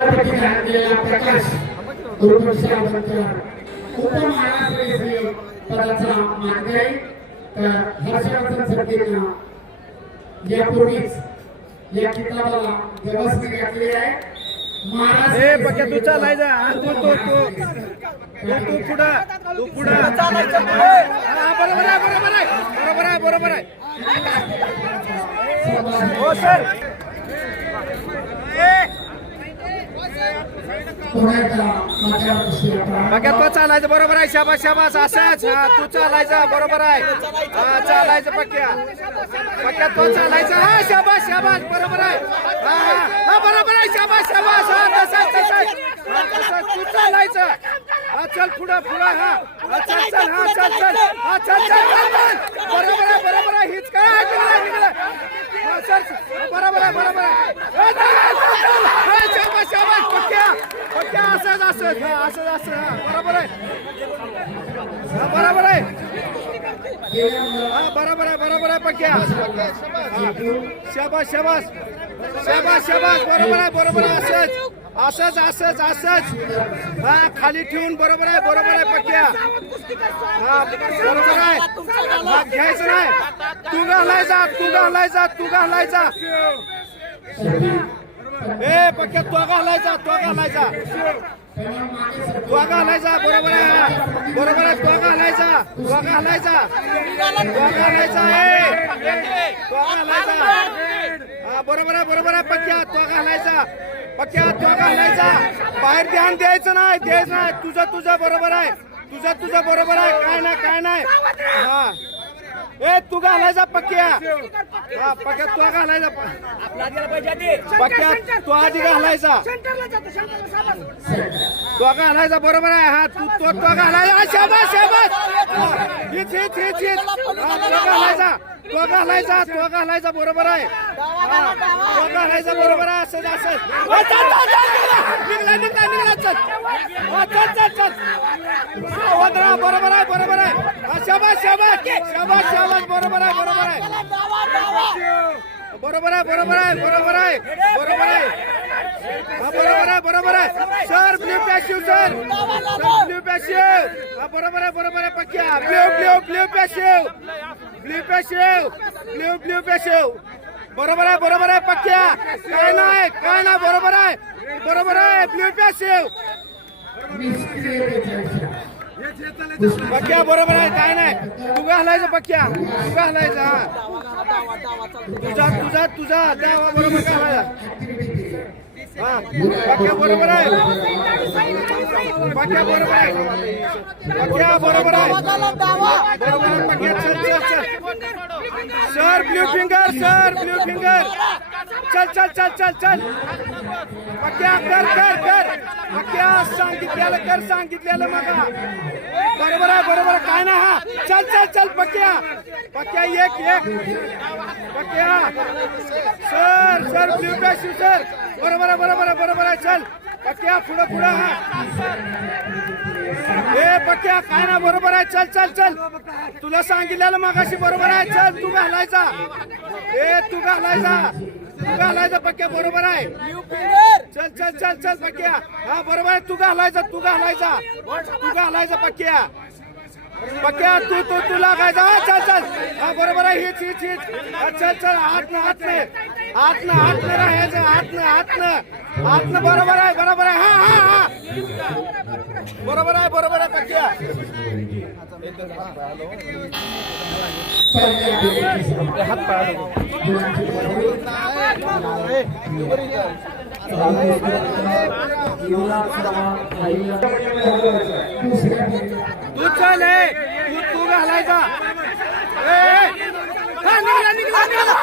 दिलेला प्रकाश गुरुप्रसादाबद्दल उपमहाराष्ट्र पदाचा मानकरी तर हर्षवर्धन सरकीनं यापूर्वीच या किताबाला व्यवस्थित घातली आहे हा, हा, बरोबर आहे बरोबर आहे बरोबर आहे बरोबर आहे हो सर पुण्याचा माझ्या विषयाचा पक्या तू चालायचं बरोबर आहे शाबा शाबास असाच. हा तू चालायचं बरोबर आहे. हा चालायचं पक्क्या. पक्या तो चालायचं. हा शाबास शाबास बरोबर आहे. हा हा, हा बरोबर आहे शाबास शाबास. हा तसंच तसंच. हा, तसंच. तू चालायचं. हा चल पुढं पुढं हा. हा चल चल हा चल चल. हा चल चल चल चल बरोबर आहे बरोबर आहे हीच काय निघालं निघालं हा चल चल. बरोबर आहे बरोबर आहे हा, चल, चल, चल, चल. हा, शाबास शाबास पक्या पक्या असंच असंच हा असंच असं हा बरोबर आहे हा बरोबर आहे. हा बरोबर आहे बरोबर आहे पक्या. हा. शाबास शाबास. शाबास शाबास. बरोबर आहे बरोबर आहे असंच. असंच असंच असंच. हा खाली ठेवून बरोबर आहे बरोबर आहे पक्क्या हा बरोबर आहे. हा घ्यायचं नाही. तू घालायचा तू घालायचा तू घालायचा ए पक्क्या तो घालायचा तो घालायचा तो हलायचा बरोबर आहे. बरोबर आहे तो घालायचा तो घालायचा तो घालायचा ए. हा बरोबर आहे बरोबर आहे पक्क्या तो हलायचा पक्क्या तो हलायचा बाहेर ध्यान द्यायचं नाही द्यायचं नाही. तुझं तुझं बरोबर आहे. तुझं तुझं बरोबर आहे. काय ना काय नाही. हा. ए तू घालायचा पक्या. हा पक्या तो घालायचा पक्या. तो आधी घालायचा. तो घालायचा बरोबर आहे. हा तू तो तो घालायचा. शाबास शाबास. हिच हिच हिच हिच. तो घालायचा. तो घालायचा तो घालायचा बरोबर आहे. तो घालायचा बरोबर आहे. निघाला निघाला निघाला चल. चल चल हा, वंदना, बरोबर आहे बरोबर आहे. शाबास शाबास शाबास शाबास बरोबर आहे बरोबर आहे बरोबर आहे बरोबर आहे बरोबर आहे बरोबर आहे हा बरोबर आहे बरोबर आहे सर ब्ल्यू पॅशिव सर ब्ल्यू पॅशिव हा बरोबर आहे बरोबर आहे Pakya blue blue blue पॅशिव blue पॅशिव blue blue पॅशिव बरोबर आहे बरोबर आहे पक्या काय नाही काय नाही बरोबर आहे बरोबर आहे ब्ल्यू पॅशिव पक्या बरोबर आहे काय नाही. तू घालायचं पक्या. तू घालायचं तुझा तुझा तुझा. त्या बरोबर घालायचा हा. पक्या बरोबर आहे. पक्या बरोबर आहे. पक्या बरोबर आहे. बरोबर आहे Pakya. Sir blue finger sir blue finger. चल चल चल चल चल. पक्या कर कर कर. पक्या सांगितलेलं कर सांगितलेलं मगा. बरोबर आहे बरोबर आहे. काय ना हा. चल चल चल पक्या. पक्या एक एक. Pakya. Sir sir blue पॅशिव sir. बरोबर आहे बरोबर आहे बरोबर आहे. चल पक्या पुढं पुढं हा. हे पक्या काय ना बरोबर आहे. चल चल चल. तुला सांगितलेलं मगाशी बरोबर आहे. चल तू घालायचा. ए तू घालायचा. घालायचा पक्या बरोबर आहे. चल चल चल चल पक्या हा बरोबर आहे. तू घालायचा तू घालायचा. तू घालायचा पक्या पक्या तू तू तू लागायचा. हा चल चल. हा बरोबर आहे. हिच हिच हिच. हा, चल चल. हात न हात न हात न हात न राहायचं. हात न हात न हात न बरोबर आहे बरोबर आहे. हा हा हा. बरोबर आहे बरोबर आहे पक्या तू चल तू तू घालायचा निघाला, निघाला.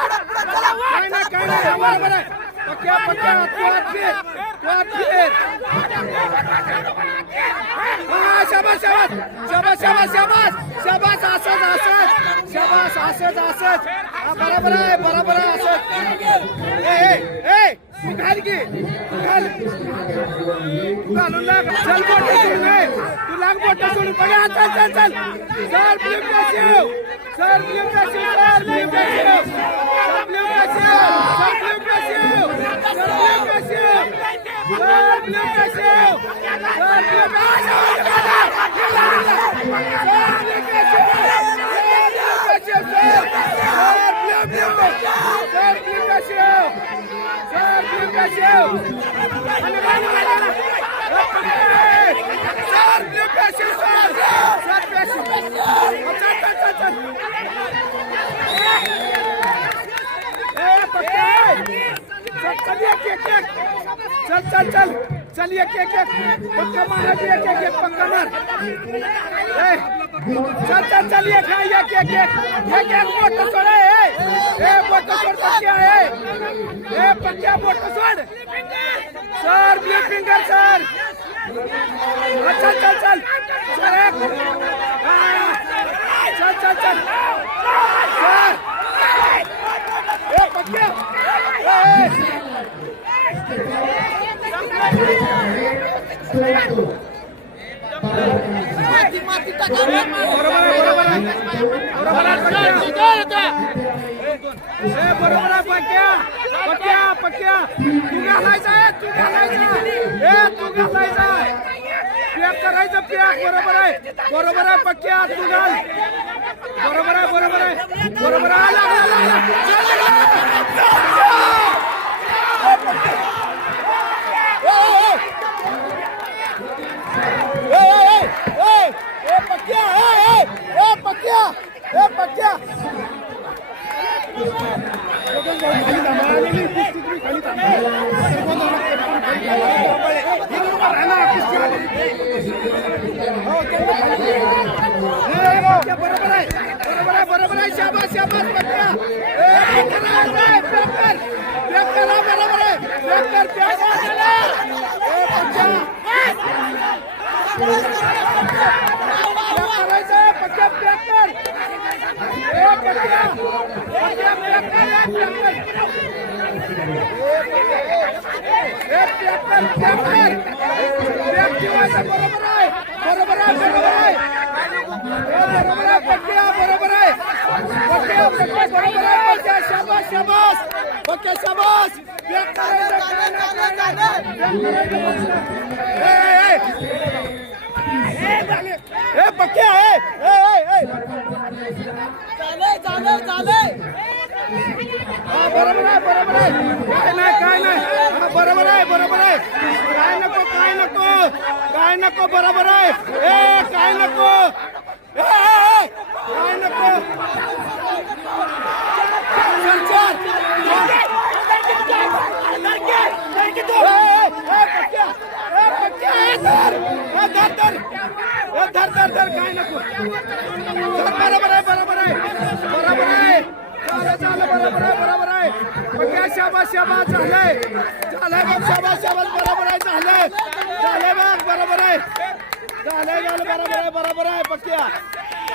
काय नाही काय नाही हा, बरोबर आहे पक्या पक्या तू आत फिर तू आत फिर हा शाबास शाबास शाबास शाबास शाबास शाबास असंच शाबास असंच असंच बरोबर आहे बरोबर आहे असंच ए ए ए तू घाल की तू घाल घालून लाग चल बोट सोडून तू लाग बोट सोडून बघा चल चल. चल sir blue पॅशिव sir blue पॅशिव sir blue पॅशिव sir blue पॅशिव sir blue पॅशिव sir blue पॅशिव sir blue कॅशिव सर ब्ल्यू चल चल चल चल एक एक. एक पक्का मारा एक एक एक पक्का मार चल चल चल एक हा, एक एक एक. एक एक बोट सोड ए ए. बोट सोड पक्क्या ए. ए पक्क्या बोट सोड. Sir blue finger sir. हा, चल चल चल. सर एक हा, चल चल चल सर ए पक्क्या ए, ए बरोबर आहे बरोबर आहे बरोबर आहे पक्क्या. ए, बरोबर आहे पक्क्या पक्क्या पक्क्या तू घालायचा आहे तू घालायचा ए तू घालायचा पॅक करायचं पॅक बरोबर आहे. बरोबर आहे पक्क्या तू घाल बरोबर आहे बरोबर आहे. बरोबर आहे. आला, आला, आला, आला. ए, ए, ए, ए, ए, पक्क्या ए, ए, ए, पक्क्या ए, पक्क्या बरोबर आहे बरोबर आहे बरोबर आहे शाबास शाबास पक्का ए, करायचं आहे, पॅक कर. पॅक करा, बरोबर आहे पॅक कर, पॅक करा. ए, पक्का. पॅक करायचं आहे, पक्का पॅक कर. ए, पक्का. पक्का पॅक कर, ए, पॅक कर. ए, पॅक कर, पॅक कर. पॅक ठेवायचं, बरोबर आहे बरोबर आहे बरोबर आहे बरोबर आहे. बरोबर आहे बरोबर आहे काय नाही, काय नाही. बरोबर आहे बरोबर आहे. काय नाही काय काय नको काय नको. काय नको बरोबर आहे. ए काय नको. ए, काय नको. चल चल ए, ए, ए, पक्क्या, ए, पक्क्या, ए, धर. ए, धर, धर. ए, धर, धर, धर, काय नको धर, बरोबर आहे बरोबर आहे बरोबर आहे झालं झालं बरोबर आहे बरोबर आहे पक्क्या शाबास शाबास झालंय झालंय बघ शाबास शाबास बरोबर आहे झालंय झालंय बघ बरोबर आहे झालंय झालं बरोबर आहे बरोबर आहे पक्क्या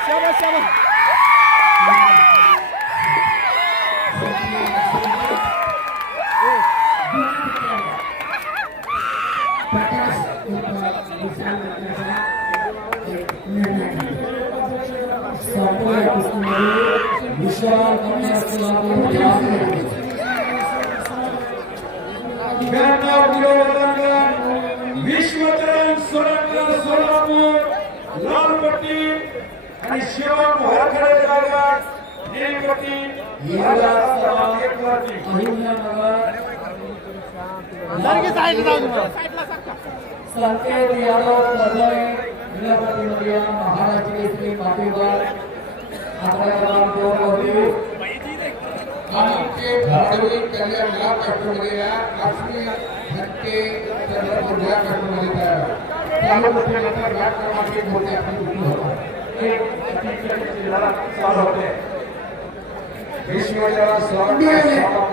शाबास शाबास प्रकाश विशाल प्रकाशा एक निर्णय संपूर्ण कुस्तीमध्ये आणि शिवम वरखडे जागा नील पट्टी याला सर्वात एक वरती. अहिल्यानगर संकेत यादव परभणी जिल्हापतीमध्ये महाराष्ट्र केसरी पाठीवर अकरा क्रमांक दोन होते आणि ते धारावी कल्याण या काष्टमध्ये या लक्ष्मी हत्ते चंद्रपूर या काष्टमध्ये तयार त्यानंतर या क्रमांक होते आपण विश्वचरण सोलंकर